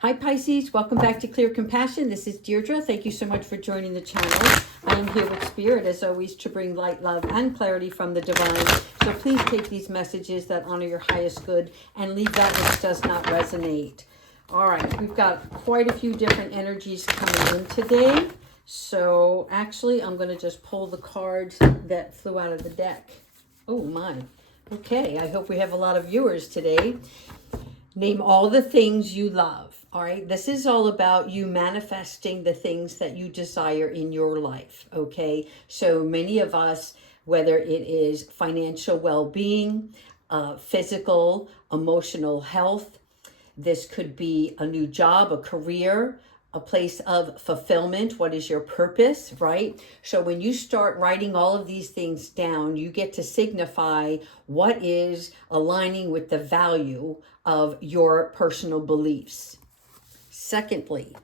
Hi Pisces, welcome back to Clear Compassion. This is Deirdre. Thank you so much for joining the channel. I am here with Spirit as always to bring light, love, and clarity from the divine. So please take these messages that honor your highest good and leave that which does not resonate. All right, we've got quite a few different energies coming in today. So actually, I'm going to just pull the cards that flew out of the deck. Oh my. Okay, I hope we have a lot of viewers today. Name all the things you love. All right, this is all about you manifesting the things that you desire in your life. Okay, so many of us, whether it is financial well-being, physical, emotional health, this could be a new job, a career, a place of fulfillment. What is your purpose, right? So when you start writing all of these things down, you get to signify what is aligning with the value of your personal beliefs. Secondly,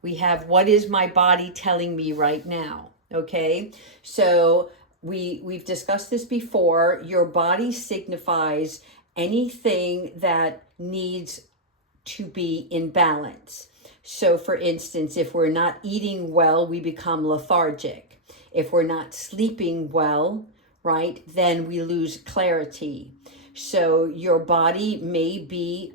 we have what is my body telling me right now? Okay, so we've discussed this before. Your body signifies anything that needs to be in balance. So for instance, if we're not eating well, we become lethargic. If we're not sleeping well, right, then we lose clarity. So your body may be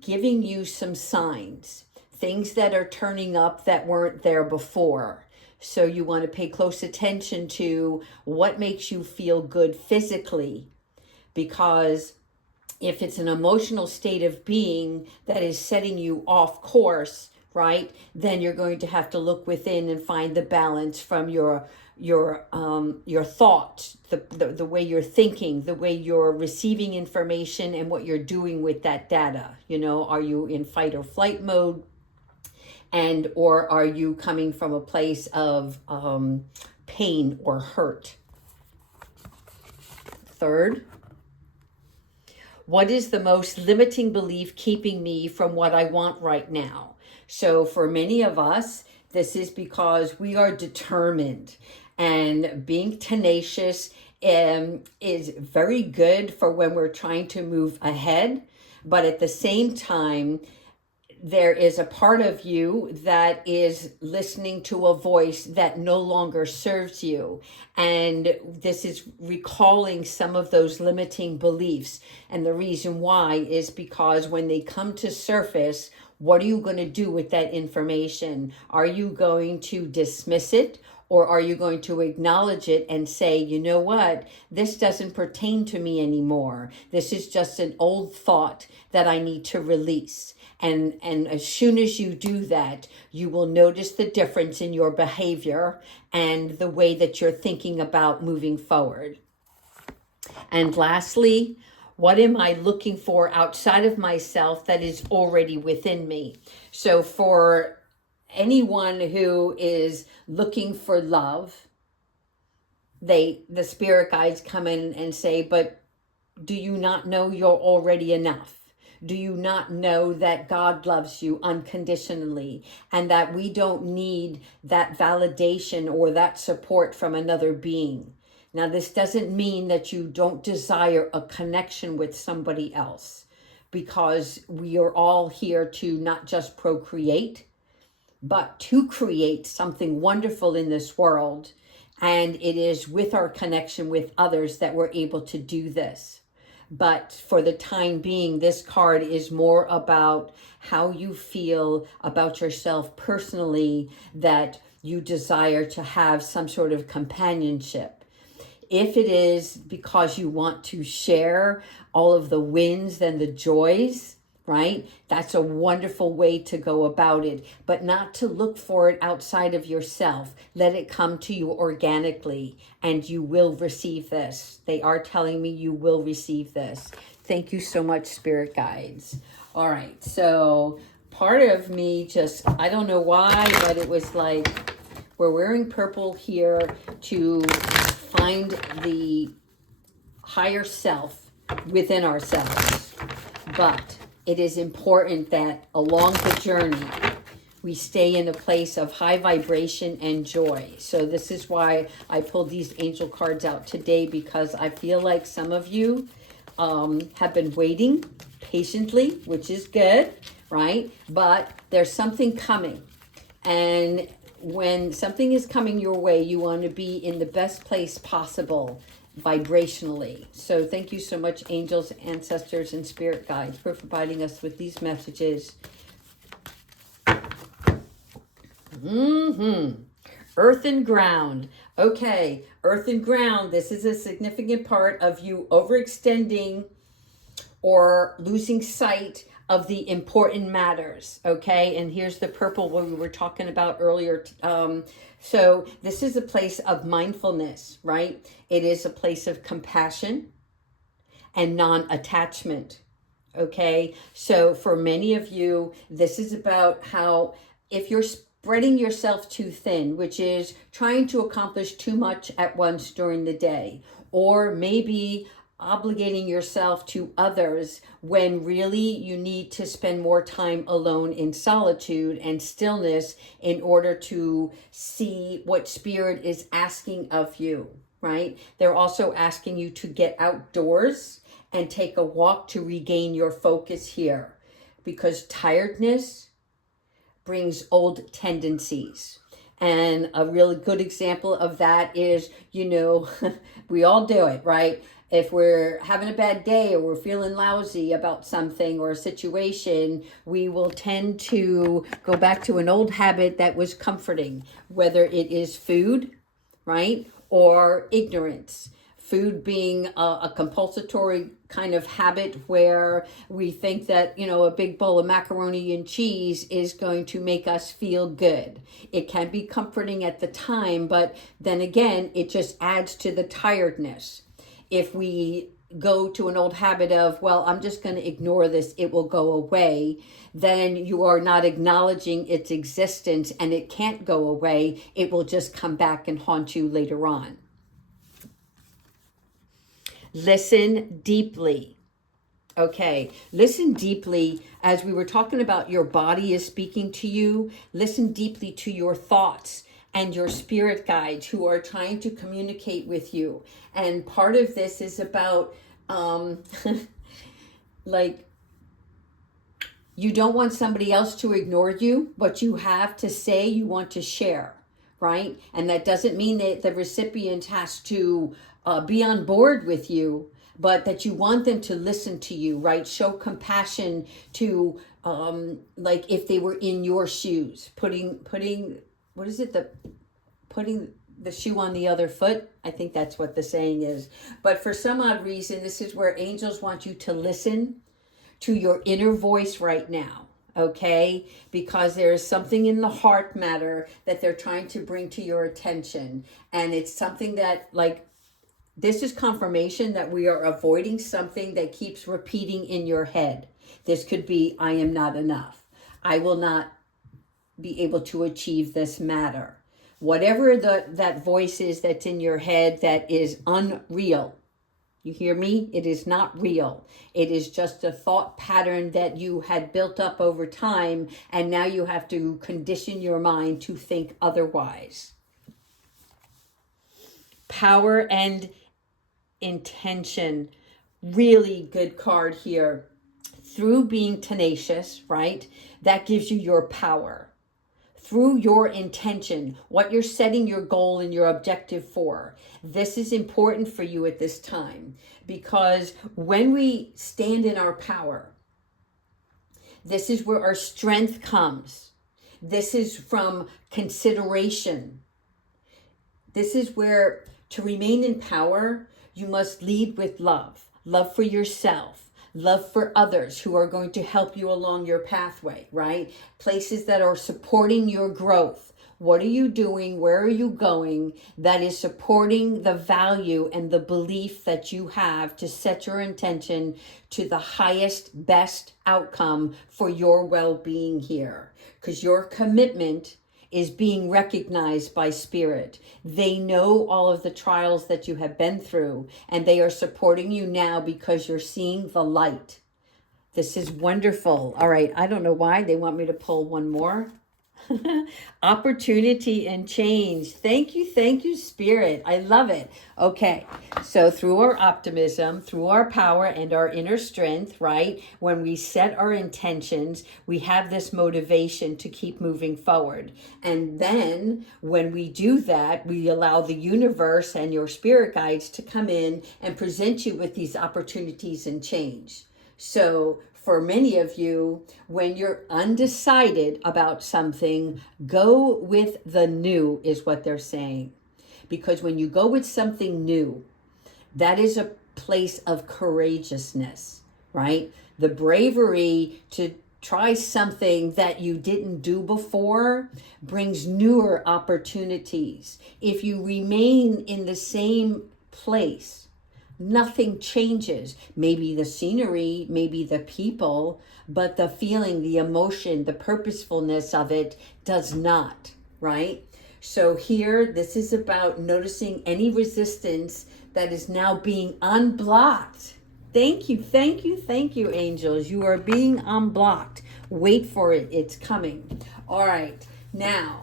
giving you some signs, things that are turning up that weren't there before. So you want to pay close attention to what makes you feel good physically, because if it's an emotional state of being that is setting you off course, right, then you're going to have to look within and find the balance from your thoughts, the way you're thinking, the way you're receiving information, and what you're doing with that data. You know, are you in fight or flight mode, and or are you coming from a place of pain or hurt? Third, what is the most limiting belief keeping me from what I want right now? So for many of us, this is because we are determined, and being tenacious is very good for when we're trying to move ahead. But at the same time, there is a part of you that is listening to a voice that no longer serves you. And this is recalling some of those limiting beliefs. And the reason why is because when they come to surface, what are you going to do with that information? Are you going to dismiss it? Or are you going to acknowledge it and say, you know what, this doesn't pertain to me anymore. This is just an old thought that I need to release. And as soon as you do that, you will notice the difference in your behavior and the way that you're thinking about moving forward. And lastly, what am I looking for outside of myself that is already within me? So for anyone who is looking for love, the spirit guides come in and say, but do you not know you're already enough? Do you not know that God loves you unconditionally and that we don't need that validation or that support from another being? Now, this doesn't mean that you don't desire a connection with somebody else, because we are all here to not just procreate, but to create something wonderful in this world. And it is with our connection with others that we're able to do this. But for the time being, this card is more about how you feel about yourself personally, that you desire to have some sort of companionship. If it is because you want to share all of the wins and the joys, right? That's a wonderful way to go about it, but not to look for it outside of yourself. Let it come to you organically, and you will receive this. They are telling me you will receive this. Thank you so much, spirit guides. All right, so part of me just, I don't know why, but it was like, we're wearing purple here to find the higher self within ourselves. But it is important that along the journey, we stay in a place of high vibration and joy. So this is why I pulled these angel cards out today, because I feel like some of you have been waiting patiently, which is good, right? But there's something coming. And when something is coming your way, you want to be in the best place possible vibrationally. So thank you so much, angels, ancestors, and spirit guides, for providing us with these messages. Earth and ground. Okay, earth and ground. This is a significant part of you overextending or losing sight of the important matters. Okay, and here's the purple what we were talking about earlier. So this is a place of mindfulness, right? It is a place of compassion and non-attachment. Okay, so for many of you, this is about how if you're spreading yourself too thin, which is trying to accomplish too much at once during the day, or maybe obligating yourself to others when really you need to spend more time alone in solitude and stillness in order to see what spirit is asking of you, right? They're also asking you to get outdoors and take a walk to regain your focus here, because tiredness brings old tendencies. And a really good example of that is, we all do it, right? If we're having a bad day or we're feeling lousy about something or a situation, we will tend to go back to an old habit that was comforting, whether it is food, right, or ignorance. Food being a compulsory kind of habit where we think that, a big bowl of macaroni and cheese is going to make us feel good. It can be comforting at the time, but then again, it just adds to the tiredness. If we go to an old habit of, well, I'm just going to ignore this, it will go away, then you are not acknowledging its existence and it can't go away. It will just come back and haunt you later on. Listen deeply. Okay, listen deeply. As we were talking about, your body is speaking to you. Listen deeply to your thoughts and your spirit guides who are trying to communicate with you. And part of this is about, like, you don't want somebody else to ignore you, but you have to say you want to share, right? And that doesn't mean that the recipient has to be on board with you, but that you want them to listen to you, right? Show compassion to, like if they were in your shoes, putting the shoe on the other foot. I think that's what the saying is. But for some odd reason, this is where angels want you to listen to your inner voice right now. Okay, because there is something in the heart matter that they're trying to bring to your attention. And it's something that, like, this is confirmation that we are avoiding something that keeps repeating in your head. This could be, I am not enough. I will not be able to achieve this matter. Whatever that voice is that's in your head that is unreal. You hear me? It is not real. It is just a thought pattern that you had built up over time, and now you have to condition your mind to think otherwise. Power and intention. Really good card here. Through being tenacious, right? That gives you your power. Through your intention, what you're setting your goal and your objective for. This is important for you at this time, because when we stand in our power, this is where our strength comes. This is from consideration. This is where, to remain in power, you must lead with love. Love for yourself. Love for others who are going to help you along your pathway, right? Places that are supporting your growth. What are you doing? Where are you going? That is supporting the value and the belief that you have to set your intention to the highest, best outcome for your well-being here. Because your commitment is being recognized by spirit. They know all of the trials that you have been through, and they are supporting you now because you're seeing the light. This is wonderful. All right, I don't know why they want me to pull one more. Opportunity and change. Thank you, Spirit. I love it. Okay, so through our optimism, through our power and our inner strength, right? When we set our intentions, we have this motivation to keep moving forward. And then when we do that, we allow the universe and your spirit guides to come in and present you with these opportunities and change. So for many of you, when you're undecided about something, go with the new, is what they're saying. Because when you go with something new, that is a place of courageousness, right? The bravery to try something that you didn't do before brings newer opportunities. If you remain in the same place, nothing changes. Maybe the scenery, maybe the people, but the feeling, the emotion, the purposefulness of it does not, right? So here, this is about noticing any resistance that is now being unblocked. Thank you, thank you, thank you, angels. You are being unblocked. Wait for it, it's coming. All right, now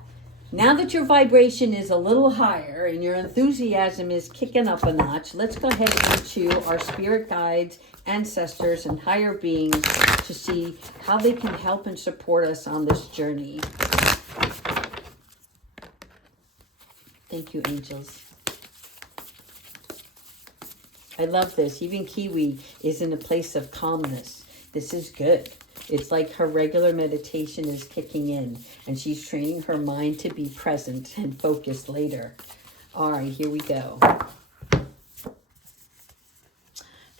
that your vibration is a little higher and your enthusiasm is kicking up a notch, let's go ahead into our spirit guides, ancestors, and higher beings to see how they can help and support us on this journey. Thank you, angels. I love this. Even Kiwi is in a place of calmness. This is good. It's like her regular meditation is kicking in and she's training her mind to be present and focused later. All right, here we go.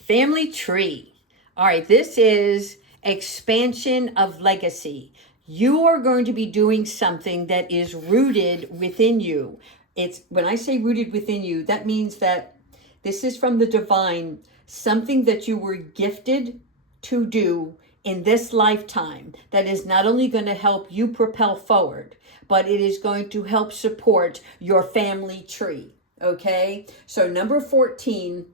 Family tree. All right, this is expansion of legacy. You are going to be doing something that is rooted within you. It's when I say rooted within you, that means that this is from the divine, something that you were gifted to do in this lifetime that is not only going to help you propel forward, but it is going to help support your family tree. Okay? So number 14,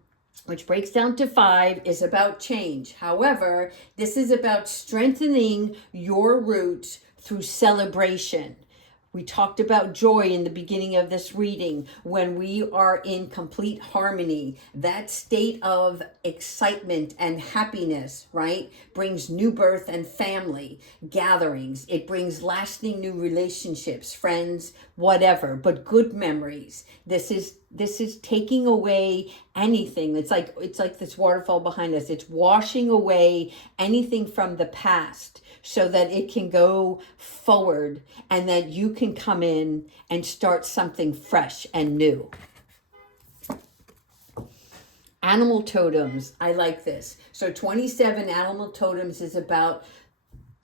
which breaks down to 5, is about change. However, this is about strengthening your roots through celebration. We talked about joy in the beginning of this reading. When we are in complete harmony, that state of excitement and happiness, right, brings new birth and family gatherings. It brings lasting new relationships, friends, whatever, but good memories. This is taking away anything. It's like this waterfall behind us. It's washing away anything from the past, so that it can go forward and that you can come in and start something fresh and new. Animal totems. I like this. So 27 animal totems is about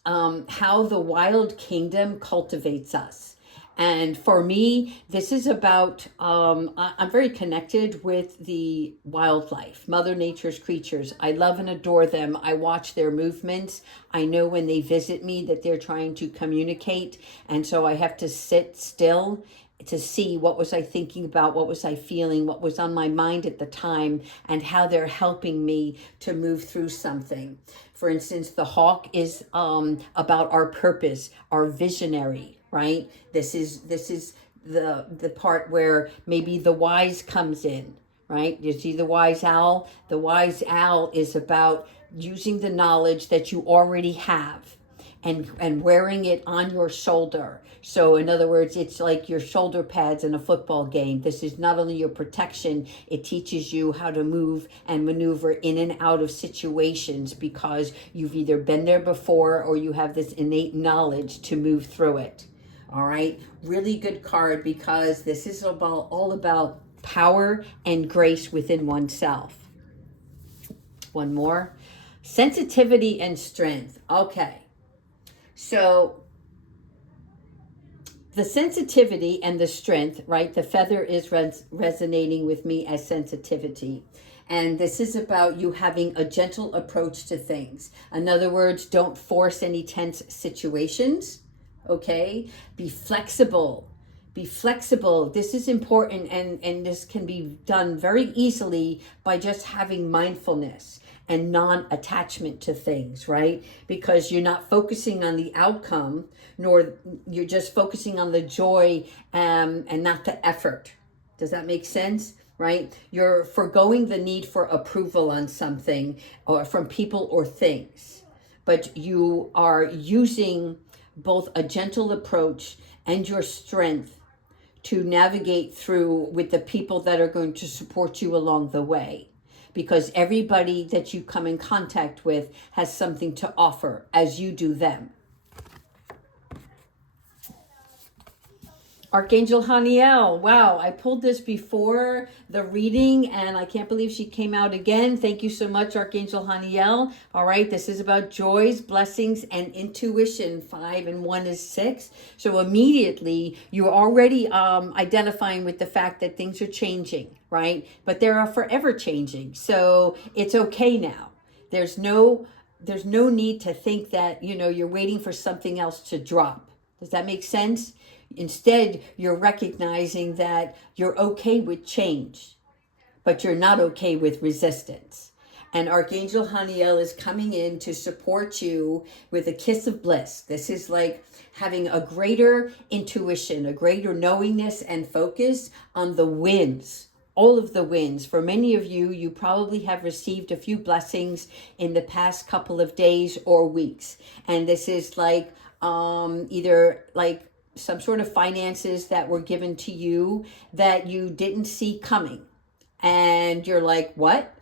how the wild kingdom cultivates us. And for me, this is about, I'm very connected with the wildlife, Mother Nature's creatures. I love and adore them. I watch their movements. I know when they visit me that they're trying to communicate. And so I have to sit still to see what was I thinking about, what was I feeling, what was on my mind at the time, and how they're helping me to move through something. For instance, the hawk is about our purpose, our visionary. Right? This is the part where maybe the wise comes in, right? You see the wise owl? The wise owl is about using the knowledge that you already have and wearing it on your shoulder. So in other words, it's like your shoulder pads in a football game. This is not only your protection, it teaches you how to move and maneuver in and out of situations because you've either been there before or you have this innate knowledge to move through it. All right, really good card because this is all about power and grace within oneself. One more. Sensitivity and strength. Okay, so the sensitivity and the strength, right? The feather is resonating with me as sensitivity. And this is about you having a gentle approach to things. In other words, don't force any tense situations. Okay, be flexible. This is important, and this can be done very easily by just having mindfulness. and non-attachment to things, right? Because you're not focusing on the outcome, nor you're just focusing on the joy, and not the effort. Does that make sense? Right? You're foregoing the need for approval on something or from people or things, but you are using both a gentle approach and your strength to navigate through with the people that are going to support you along the way. Because everybody that you come in contact with has something to offer as you do them. Archangel Haniel, wow, I pulled this before the reading and I can't believe she came out again. Thank you so much, Archangel Haniel. All right, this is about joys, blessings, and intuition. 5 and 1 is 6. So immediately you're already identifying with the fact that things are changing, right? But they are forever changing. So it's okay now. There's no need to think that, you're waiting for something else to drop. Does that make sense? Instead, you're recognizing that you're okay with change, but you're not okay with resistance. And Archangel Haniel is coming in to support you with a kiss of bliss. This is like having a greater intuition, a greater knowingness and focus on the winds. All of the wins. For many of you, you probably have received a few blessings in the past couple of days or weeks. And this is like either like some sort of finances that were given to you that you didn't see coming. And you're like, what?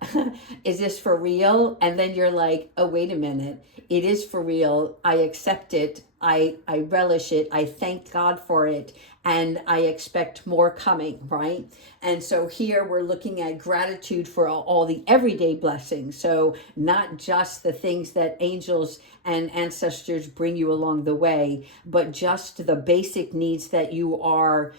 Is this for real? And then you're like, oh, wait a minute. It is for real. I accept it. I relish it. I thank God for it. And I expect more coming, right? And so here we're looking at gratitude for all the everyday blessings. So not just the things that angels and ancestors bring you along the way, but just the basic needs that you are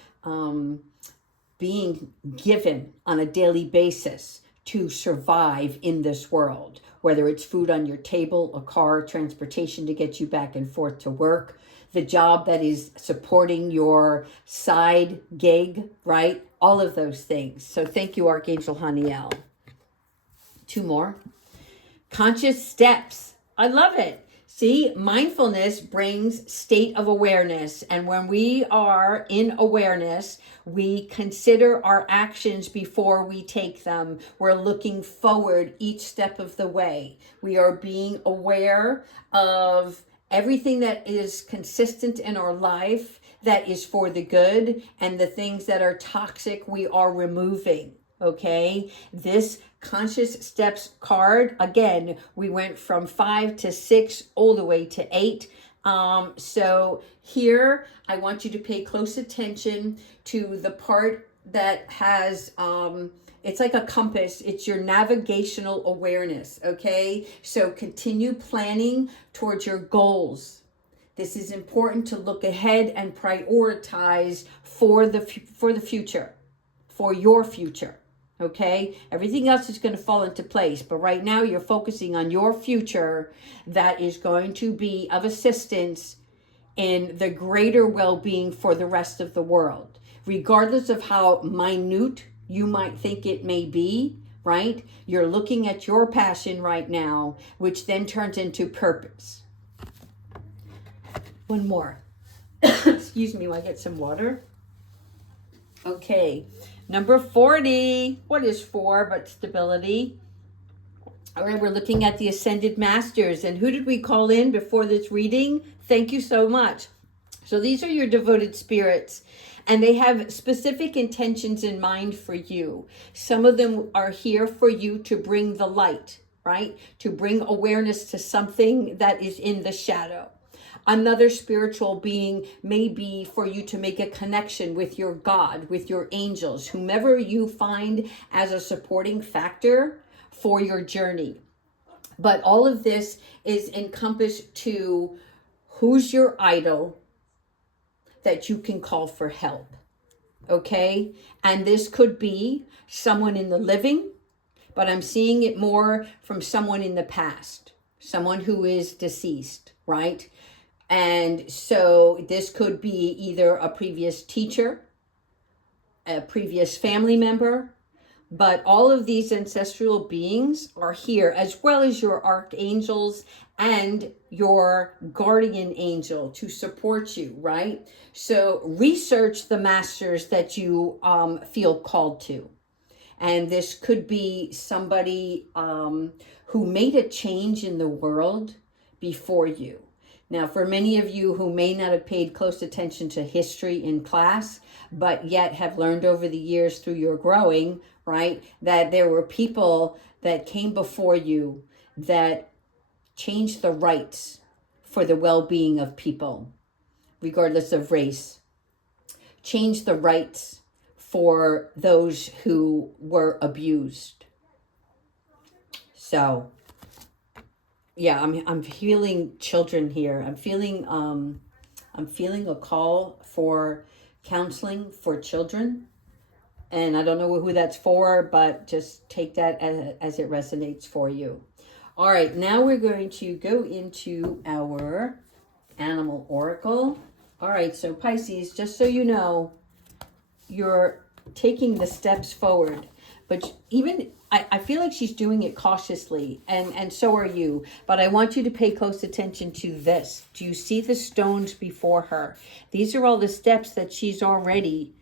being given on a daily basis to survive in this world, whether it's food on your table, a car, transportation to get you back and forth to work, the job that is supporting your side gig, right? All of those things. So thank you, Archangel Haniel. 2 more. Conscious steps. I love it. See, mindfulness brings state of awareness. And when we are in awareness, we consider our actions before we take them. We're looking forward each step of the way. We are being aware of everything that is consistent in our life that is for the good, and the things that are toxic we are removing. Okay, this conscious steps card, again, we went from 5 to 6 all the way to 8. So here I want you to pay close attention to the part that has it's like a compass. It's your navigational awareness. Okay, so continue planning towards your goals. This is important to look ahead and prioritize for the future, for your future. Okay, everything else is going to fall into place, but right now you're focusing on your future that is going to be of assistance in the greater well-being for the rest of the world, regardless of how minute you might think it may be, right? You're looking at your passion right now, which then turns into purpose. 1 more. Excuse me while I get some water. Okay. Number 40. What is 4 but stability? All right, we're looking at the Ascended Masters. And who did we call in before this reading? Thank you so much. So these are your devoted spirits, and they have specific intentions in mind for you. Some of them are here for you to bring the light, right? To bring awareness to something that is in the shadow. Another spiritual being may be for you to make a connection with your God, with your angels, whomever you find as a supporting factor for your journey. But all of this is encompassed to who's your idol that you can call for help. Okay? And this could be someone in the living, but I'm seeing it more from someone in the past, someone who is deceased, right? And so this could be either a previous teacher, a previous family member, But all of these ancestral beings are here, as well as your archangels and your guardian angel to support you, right? So research the masters that you feel called to. And this could be somebody who made a change in the world before you. Now, for many of you who may not have paid close attention to history in class, but yet have learned over the years through your growing, right, that there were people that came before you that changed the rights for the well-being of people, regardless of race. Change the rights for those who were abused. So, yeah, I'm feeling children here. I'm feeling a call for counseling for children. And I don't know who that's for, but just take that as it resonates for you. All right, now we're going to go into our animal oracle. All right, so Pisces, just so you know, you're taking the steps forward, but even I feel like she's doing it cautiously, and so are you. But I want you to pay close attention to this. Do you see the stones before her? These are all the steps that she's already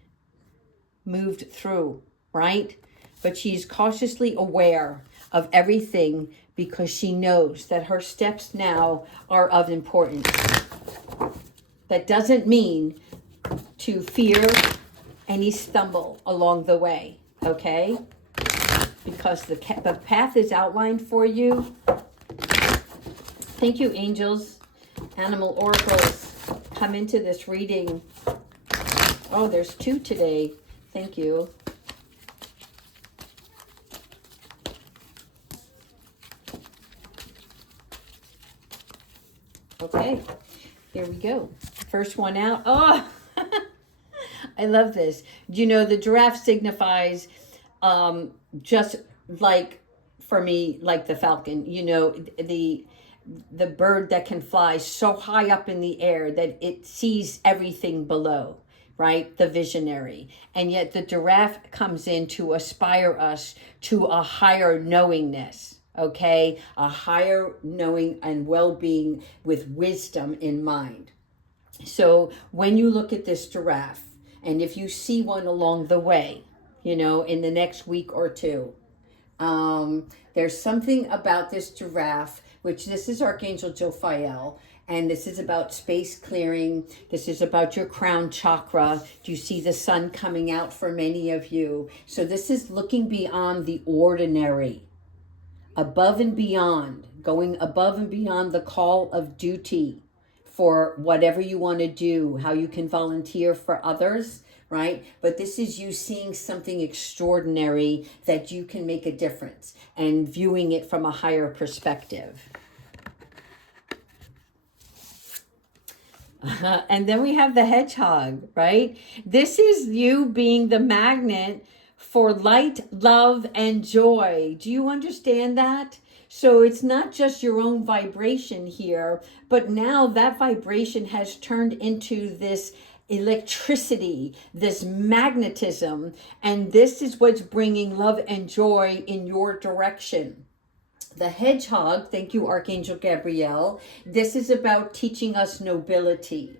moved through, right? But she's cautiously aware of everything because she knows that her steps now are of importance. That doesn't mean to fear any stumble along the way, okay? Because the path is outlined for you. Thank you, angels. Animal oracles, come into this reading. Oh, there's 2 today. Thank you. Okay, here we go. First one out. Oh, I love this. You know, the giraffe signifies just like, for me, like the falcon, you know, the bird that can fly so high up in the air that it sees everything below, right? The visionary. And yet the giraffe comes in to aspire us to a higher knowingness, okay? A higher knowing and well-being with wisdom in mind. So when you look at this giraffe, and if you see one along the way, you know, in the next week or two, there's something about this giraffe, which this is Archangel Jophiel, and this is about space clearing. This is about your crown chakra. Do you see the sun coming out for many of you? So this is looking beyond the ordinary, above and beyond, going above and beyond the call of duty for whatever you want to do, how you can volunteer for others, right? But this is you seeing something extraordinary that you can make a difference and viewing it from a higher perspective. And then we have the hedgehog, right? This is you being the magnet for light, love, and joy. Do you understand that? So it's not just your own vibration here, but now that vibration has turned into this electricity, this magnetism, and this is what's bringing love and joy in your direction. The hedgehog, thank you, Archangel Gabriel, this is about teaching us nobility.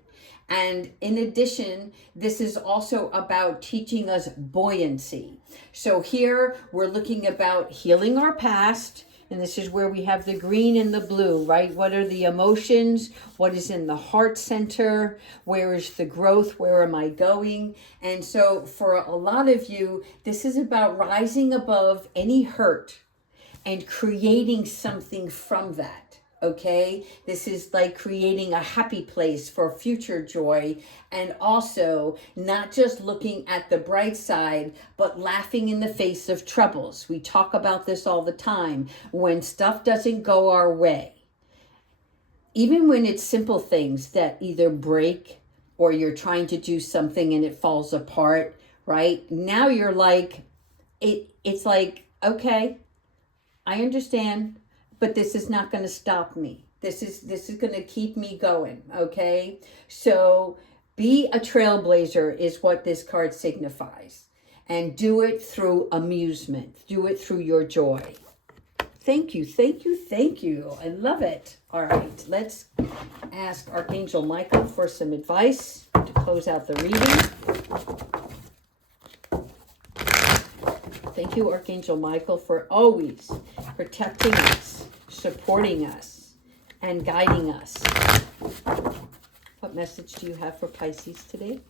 And in addition, this is also about teaching us buoyancy. So here we're looking about healing our past. And this is where we have the green and the blue, right? What are the emotions? What is in the heart center? Where is the growth? Where am I going? And so for a lot of you, this is about rising above any hurt and creating something from that, okay? This is like creating a happy place for future joy, and also not just looking at the bright side, but laughing in the face of troubles. We talk about this all the time. When stuff doesn't go our way, even when it's simple things that either break or you're trying to do something and it falls apart, right? Now you're like, it's like, okay, I understand, but this is not going to stop me. This is going to keep me going, okay? So be a trailblazer is what this card signifies. and do it through amusement. Do it through your joy. Thank you, thank you, thank you. I love it. All right, let's ask Archangel Michael for some advice to close out the reading. Thank you, Archangel Michael, for always protecting us, supporting us, and guiding us. What message do you have for Pisces today?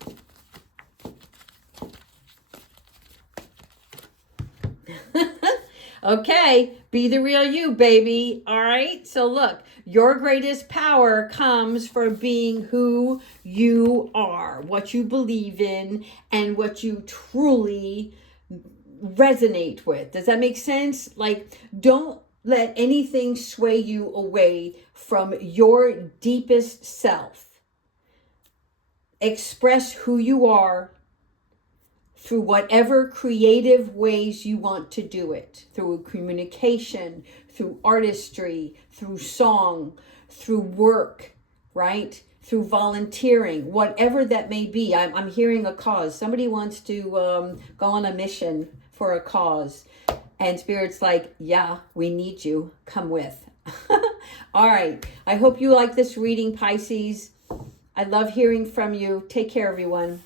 Okay, be the real you, baby. All right, so look, your greatest power comes from being who you are, what you believe in, and what you truly resonate with. Does that make sense? Like, don't let anything sway you away from your deepest self. Express who you are through whatever creative ways you want to do it, through communication, through artistry, through song, through work, right? Through volunteering, whatever that may be. I'm hearing a cause. Somebody wants to go on a mission for a cause. And Spirit's like, yeah, we need you. Come with. All right. I hope you like this reading, Pisces. I love hearing from you. Take care, everyone.